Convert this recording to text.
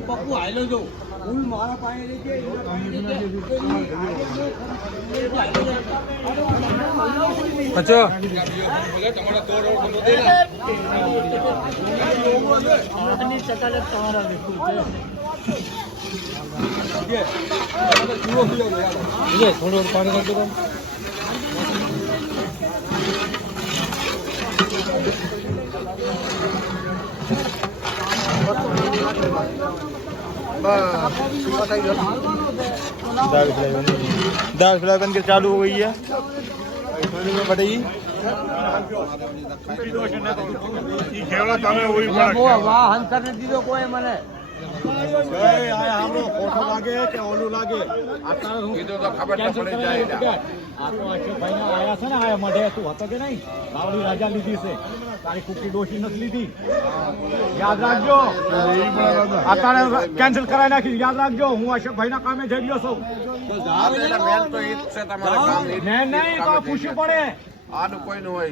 પપ્પુ હાલો જો હું મારા પાસે અચ્છા થોડું પાણી નાખી दाल फ्राई बन के चालू हो गई है बताइए કોઈ મને લાગે કે ઓલું લાગે આયા છે ને આયા મઢે તું હતો કે નહીં બાવળી રાજા લીધી છે તારી કુકી ડોશી નથી લીધી યાદ રાખજો અત્યારે કેન્સલ કરાવી નાખી યાદ રાખજો હું અશોકભાઈ ના કામે જઈ રહ્યો છું નહીં તો પૂછવું પડે આનું કોઈ નું હોય